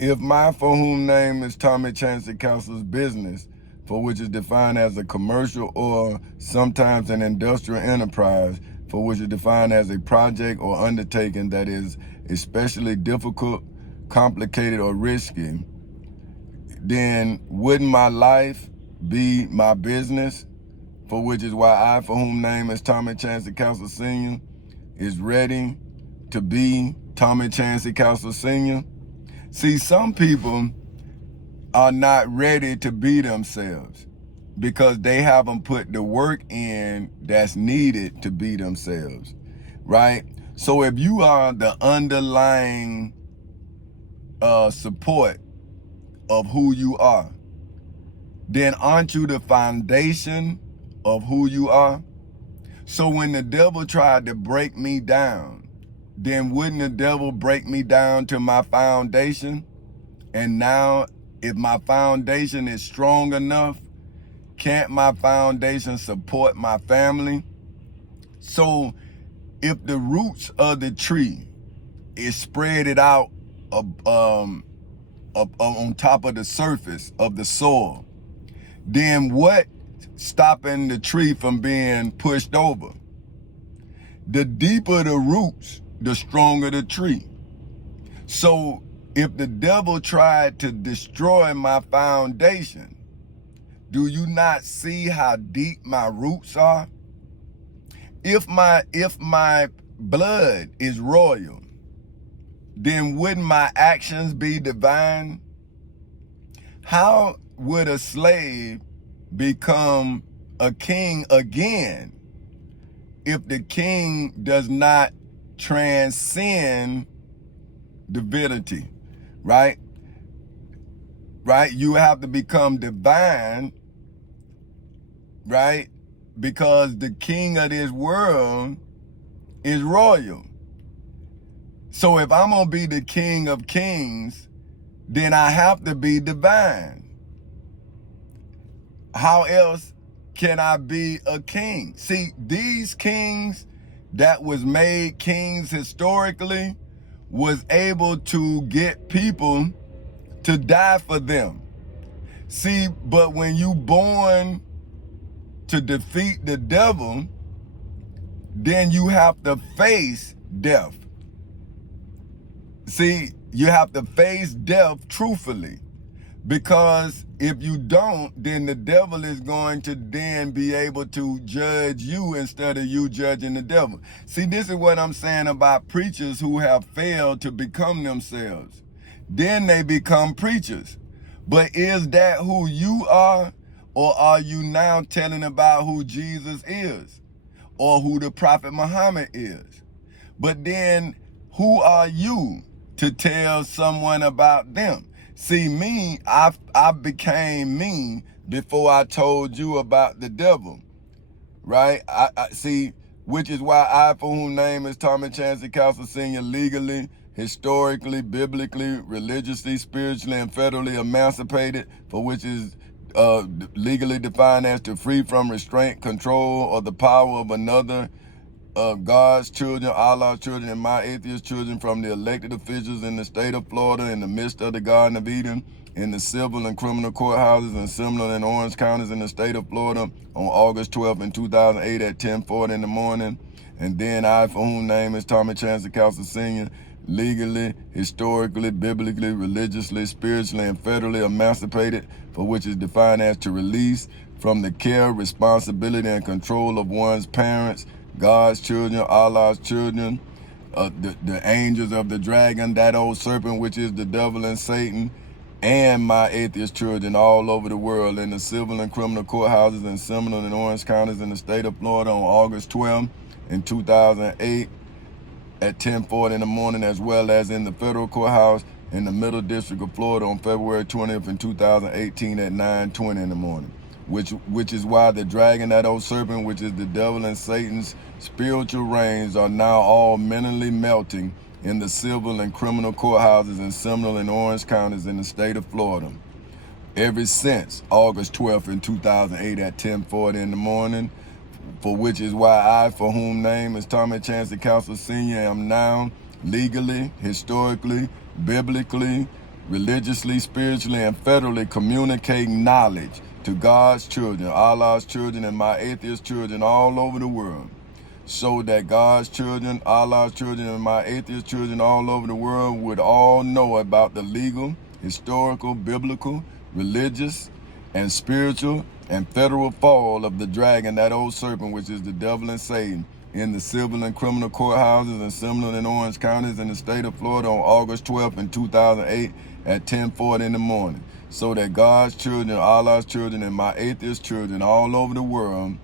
If my for whom name is Tommy Chancellor Counsel's business, for which is defined as a commercial or sometimes an industrial enterprise, for which is defined as a project or undertaking that is especially difficult, complicated, or risky, then wouldn't my life be my business? For which is why I, for whom name is Tommy Chancellor Counsel Sr., is ready to be Tommy Chancellor Counsel Sr. See, some people are not ready to be themselves because they haven't put the work in that's needed to be themselves, right? So if you are the underlying support of who you are, then aren't you the foundation of who you are? So when the devil tried to break me down, then wouldn't the devil break me down to my foundation? And now, if my foundation is strong enough, can't my foundation support my family? So if the roots of the tree is spread it out on top of the surface of the soil, then what stopping the tree from being pushed over? The deeper the roots, the stronger the tree. So if the devil tried to destroy my foundation, do you not see how deep my roots are? If my blood is royal, then wouldn't my actions be divine? How would a slave become a king again if the king does not transcend divinity, right? Right? You have to become divine, right? Because the king of this world is royal. So if I'm going to be the king of kings, then I have to be divine. How else can I be a king? See, these kings that was made kings historically was able to get people to die for them. See, but when you born to defeat the devil, then you have to face death. See, you have to face death truthfully, because if you don't, then the devil is going to then be able to judge you instead of you judging the devil. See, this is what I'm saying about preachers who have failed to become themselves. Then they become preachers. But is that who you are? Or are you now telling about who Jesus is? Or who the Prophet Muhammad is? But then who are you to tell someone about them? See, me, I became me before I told you about the devil, right? I see, which is why I, for whom name is Tommy Chancellor Counsel Sr., legally, historically, biblically, religiously, spiritually, and federally emancipated, for which is legally defined as to free from restraint, control, or the power of another, God's children, Allah's children, and my atheist children, from the elected officials in the state of Florida, in the midst of the Garden of Eden, in the civil and criminal courthouses and Seminole and Orange counties in the state of Florida on August 12th in 2008 at 10:40 in the morning. And then I, for whom name is Tommy Chancellor Counsel Sr., legally, historically, biblically, religiously, spiritually, and federally emancipated, for which is defined as to release from the care, responsibility, and control of one's parents, God's children, Allah's children, the angels of the dragon, that old serpent, which is the devil and Satan, and my atheist children all over the world in the civil and criminal courthouses in Seminole and Orange counties in the state of Florida on August 12th in 2008 at 10:40 in the morning, as well as in the federal courthouse in the Middle District of Florida on February 20th in 2018 at 9:20 in the morning. Which is why the dragon, that old serpent, which is the devil and Satan's spiritual reigns, are now all mentally melting in the civil and criminal courthouses in Seminole and Orange counties in the state of Florida. Ever since August 12th in 2008 at 10:40 in the morning, for which is why I, for whom name is Tommy Chancellor Counsel Sr., am now legally, historically, biblically, religiously, spiritually, and federally communicating knowledge to God's children, Allah's children, and my atheist children all over the world, so that God's children, Allah's children, and my atheist children all over the world would all know about the legal, historical, biblical, religious, and spiritual and federal fall of the dragon, that old serpent, which is the devil and Satan, in the civil and criminal courthouses in Seminole and Orange counties in the state of Florida on August 12th in 2008 at 10:40 in the morning, so that God's children, Allah's children, and my atheist children all over the world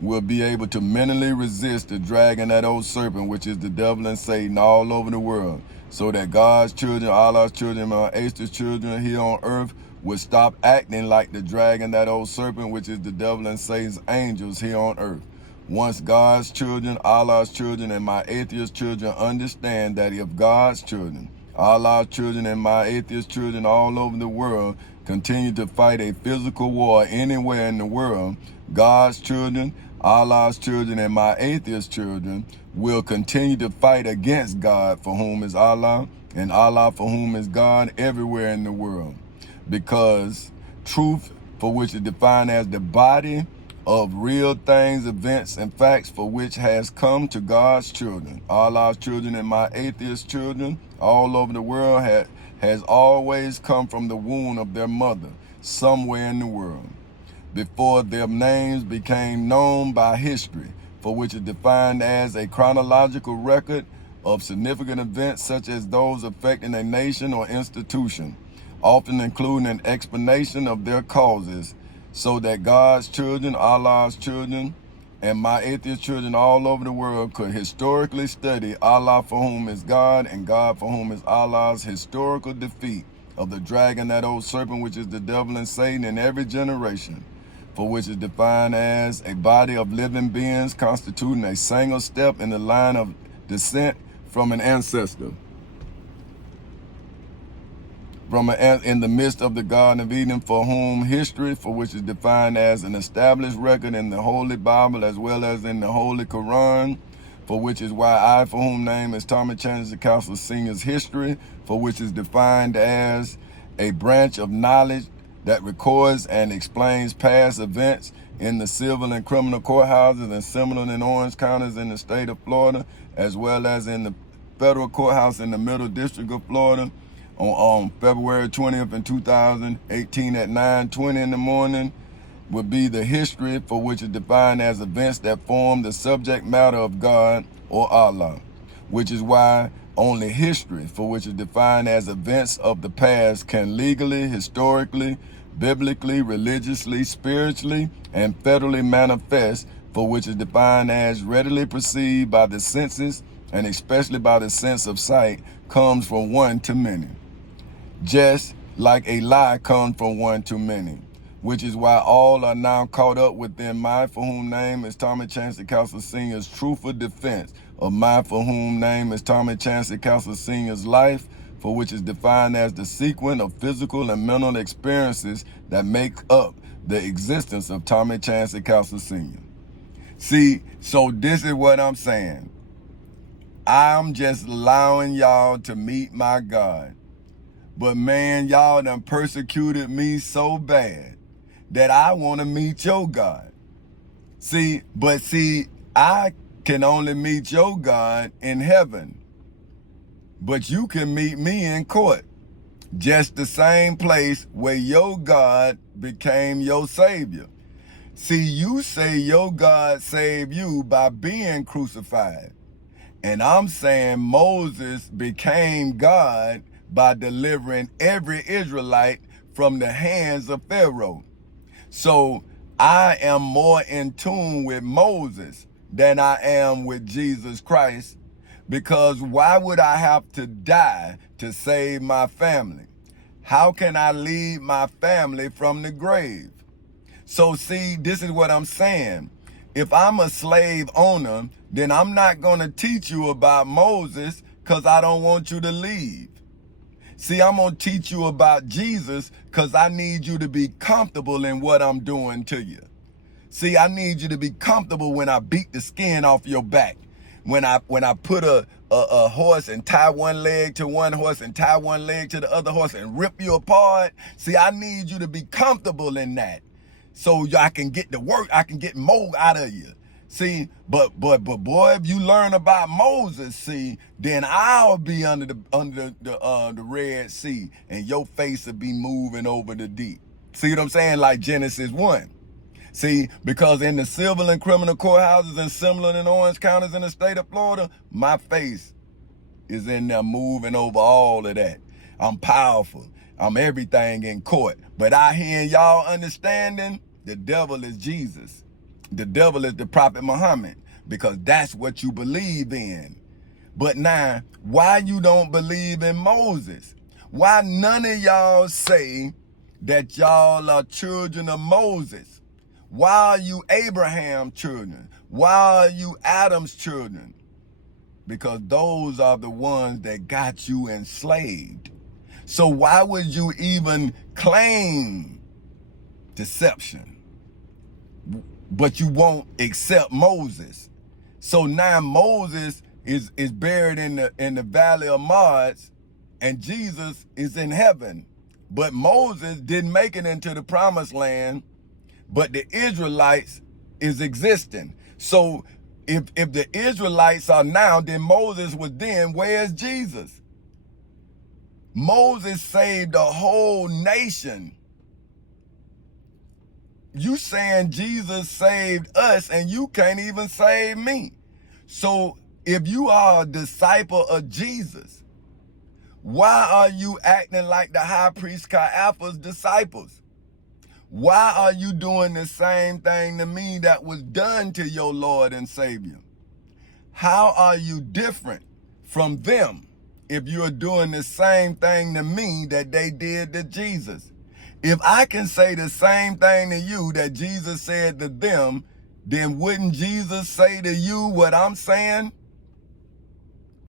will be able to mentally resist the dragon, that old serpent, which is the devil and Satan, all over the world, so that God's children, Allah's children, and my atheist children here on earth would stop acting like the dragon, that old serpent, which is the devil and Satan's angels here on earth. Once God's children, Allah's children, and my atheist children understand that if God's children, Allah's children, and my atheist children all over the world continue to fight a physical war anywhere in the world, God's children, Allah's children, and my atheist children will continue to fight against God, for whom is Allah, and Allah, for whom is God, everywhere in the world. Because truth, for which is defined as the body of real things, events, and facts, for which has come to God's children, Allah's children, and my atheist children all over the world, has always come from the womb of their mother somewhere in the world, before their names became known by history, for which is defined as a chronological record of significant events such as those affecting a nation or institution, often including an explanation of their causes, so that God's children, Allah's children, and my atheist children all over the world could historically study Allah, for whom is God, and God, for whom is Allah's historical defeat of the dragon, that old serpent, which is the devil and Satan, in every generation, for which is defined as a body of living beings constituting a single step in the line of descent from an ancestor, in the midst of the Garden of Eden, for whom history, for which is defined as an established record in the Holy Bible as well as in the Holy Quran, for which is why I, for whom name is Tommy Chance the Council Senior's history, for which is defined as a branch of knowledge that records and explains past events in the civil and criminal courthouses in Seminole and Orange counties in the state of Florida, as well as in the federal courthouse in the Middle District of Florida, on February 20th in 2018 at 9:20 in the morning, would be the history, for which is defined as events that form the subject matter of God or Allah, which is why only history, for which is defined as events of the past, can legally, historically, biblically, religiously, spiritually, and federally manifest, for which is defined as readily perceived by the senses, and especially by the sense of sight, comes from one to many. Just like a lie comes from one to many, which is why all are now caught up within my, for whom name is Tommy Chance Castle Sr.'s truthful defense of my, for whom name is Tommy Chance Castle Sr.'s life, for which is defined as the sequence of physical and mental experiences that make up the existence of Tommy Chance Castle Sr. See, so this is what I'm saying. I'm just allowing y'all to meet my God. But man, y'all done persecuted me so bad that I want to meet your God. See, I can only meet your God in heaven. But you can meet me in court. Just the same place where your God became your Savior. See, you say your God saved you by being crucified. And I'm saying Moses became God by delivering every Israelite from the hands of Pharaoh. So I am more in tune with Moses than I am with Jesus Christ, because why would I have to die to save my family? How can I lead my family from the grave? So see, this is what I'm saying. If I'm a slave owner, then I'm not going to teach you about Moses because I don't want you to leave. See, I'm going to teach you about Jesus because I need you to be comfortable in what I'm doing to you. See, I need you to be comfortable when I beat the skin off your back, when I put a horse and tie one leg to one horse and tie one leg to the other horse and rip you apart. See, I need you to be comfortable in that, so I can get the work. I can get more out of you. See, but boy, if you learn about Moses, see, then I'll be under the Red Sea, and your face will be moving over the deep. See what I'm saying? Like Genesis 1. See, because in the civil and criminal courthouses and similar in Orange counties in the state of Florida, my face is in there moving over all of that. I'm powerful. I'm everything in court. But out here in y'all understanding, the devil is Jesus. The devil is the Prophet Muhammad, because that's what you believe in. But now, why you don't believe in Moses? Why none of y'all say that y'all are children of Moses? Why are you Abraham's children? Why are you Adam's children? Because those are the ones that got you enslaved. So why would you even claim deception? But you won't accept Moses. So now Moses is buried in the valley of Mars, and Jesus is in heaven. But Moses didn't make it into the promised land, but the Israelites is existing. So if the Israelites are now, then Moses was then. Where's Jesus? Moses saved a whole nation. You saying Jesus saved us, and you can't even save me. So if you are a disciple of Jesus, why are you acting like the high priest Caiaphas' disciples? Why are you doing the same thing to me that was done to your Lord and Savior? How are you different from them if you're doing the same thing to me that they did to Jesus? If I can say the same thing to you that Jesus said to them, then wouldn't Jesus say to you what I'm saying?